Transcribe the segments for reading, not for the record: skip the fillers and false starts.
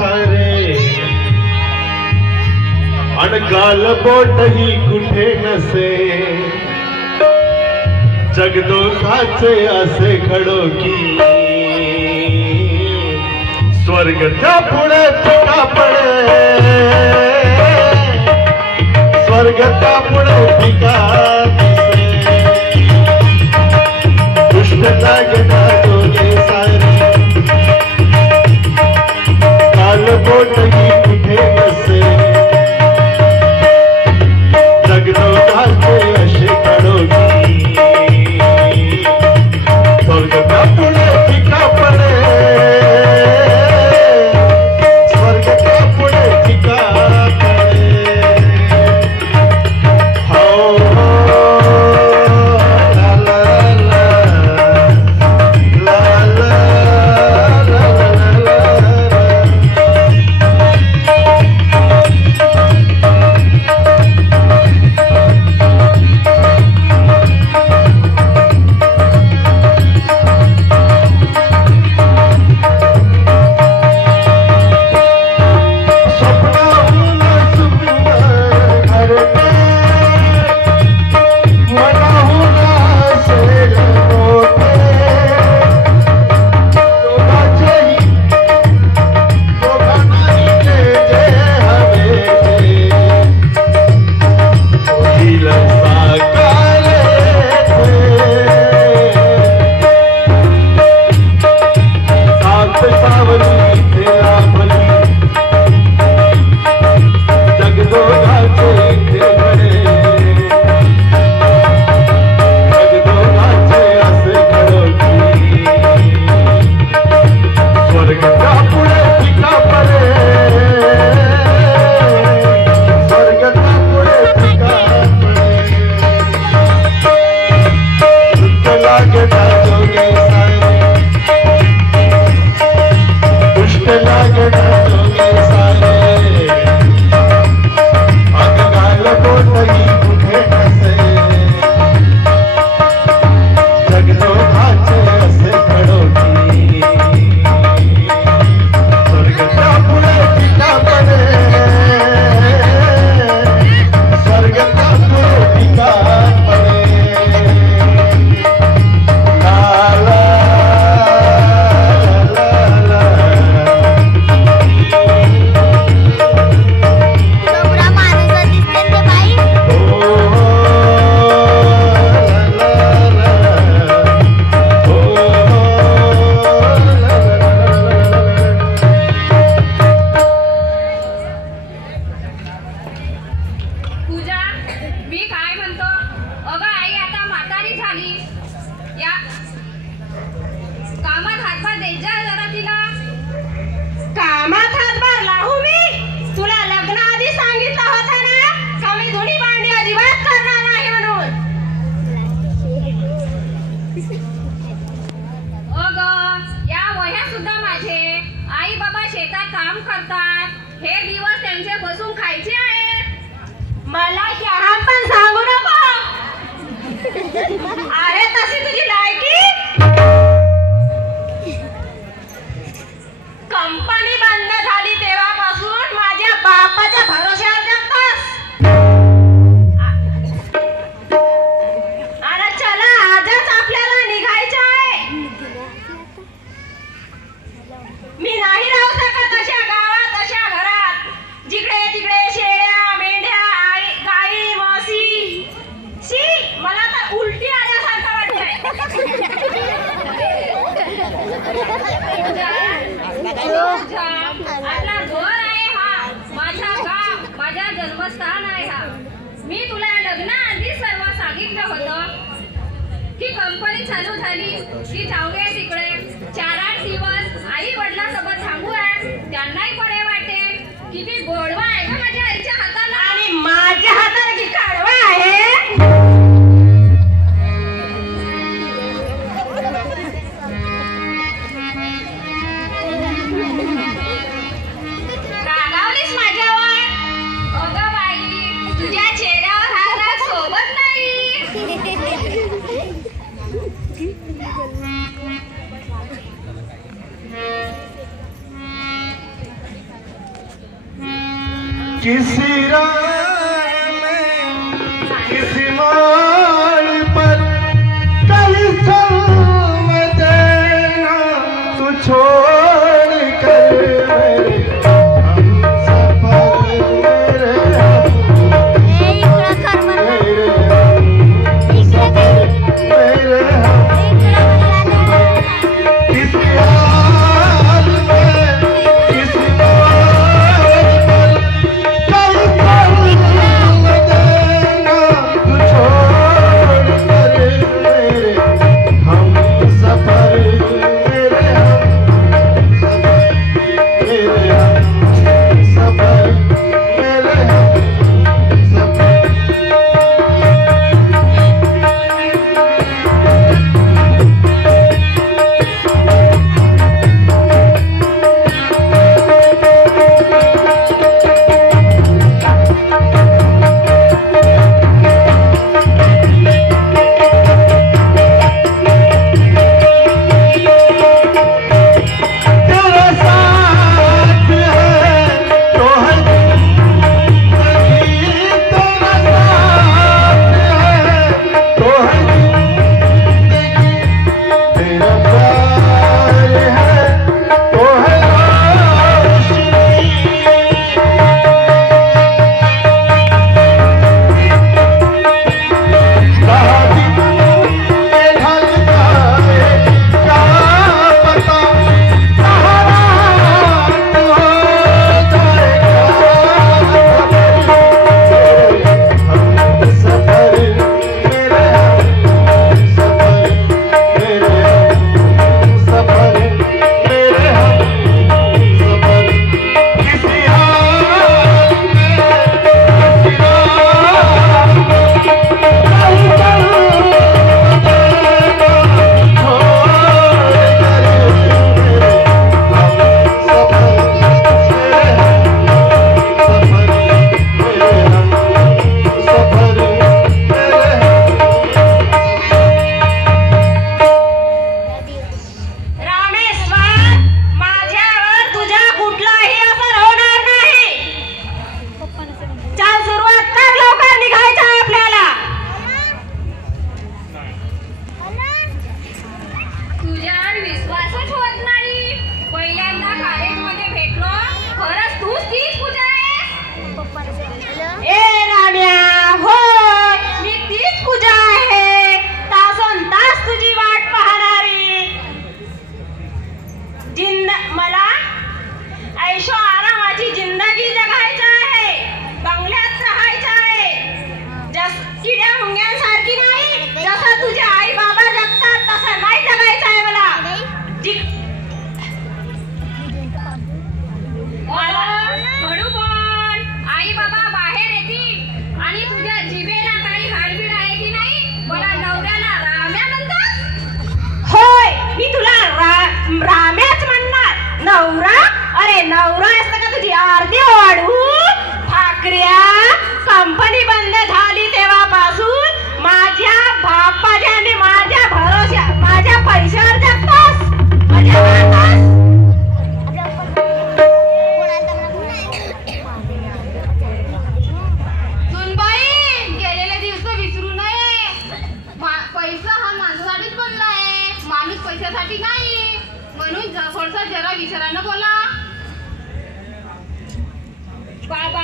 सारे आणि गाल बोटही कुठे नसे जगदोखाचे असे खडो की स्वर्ग त्या पुढे फिका पडे स्वर्ग त्या पुढे फिका दुष्ट लागना दोघे सारे काल बोटही कुठे नसे जगदोखाचे असे खडो की स्वर्ग त्या पुढे फिका पडे स्वर्ग त्या पुढे फिका पडे हो ला ला ला ला ला किसी राह में किसी मोड़ पर कहीं चल मैं देना तू छोड़ कर मेरे नवरा असता का तुझी आरती वाढू ठाकऱ्या कंपनी बंद झाली तेव्हापासून माझ्या बापाच्या आणि माझ्या भरोशा माझ्या पैशावर जगतोस सुनबाई गेलेले दिवस विसरू नये पैसा हा माणसासाठीच बनला आहे माणूस पैशासाठी नाही म्हणून थोडसा जरा विचारानं बोला बाबा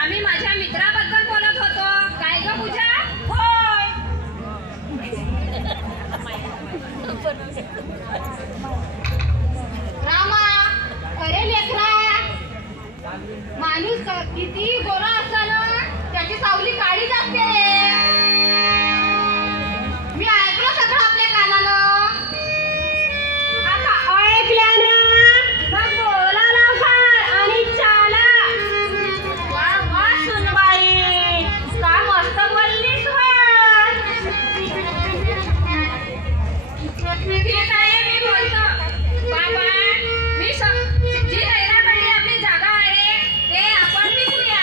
आम्ही माझ्या मित्राबद्दल बोलत होतो काय ग पूजा होय रामा अरे लेकरा माणूस किती गोरा असला ना त्याची सावली काळीच असते मी ऐकलं सगळं आपल्या कानानं आता ऐकल्यानं मग बोला लवकर आणि चाला वा सुनबाई का मस्त बोललीस ठीक आहे मी बोलतो बाबा मी जी नैराकडली आपली जागा आहे ते आपण विकूया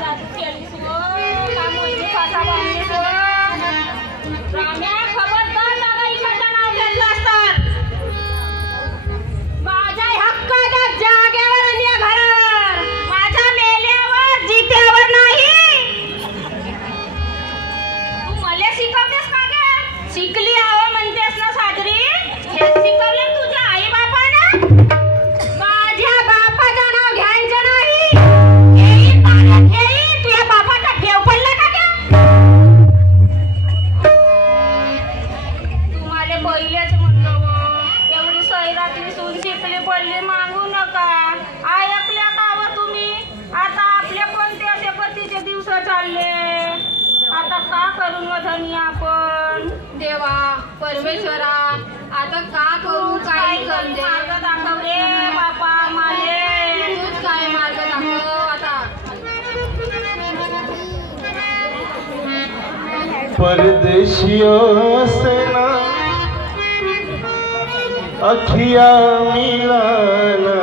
जादू केलीस व का मोहिनी फासा बांधलीस व राम्या खबरदार दादा इकडचं नाव घेतलं असतं माझ्या हक्काच्या जागेवर आणि या घरावर माझ्या मेल्यावर जित्यावर नाही तू मला शिकवतेस का गे शिकली हवं म्हणतेस ना साजरी हे शिकवलं तुझ्या आई बापानं माझ्या बापाचं नाव घ्यायचं नाही घेईन पाण्यात घेईन तुझ्या बापाचा ठेव पडला का गे तुम्हाला पहिलेच म्हणलं व एवढी सैरातली सून शिकली पडली मागू नका ऐकल्या का व तुम्ही आता आपले कोणते असे पतीचे दिवस चालले आता का करून वधनी आपण देवा परमेश्वरा आता का करू काय करू मार्ग दाखव रे बापा माले तूच काय मार्ग दाखव आता परदेशियों से ना अखिया मिलाना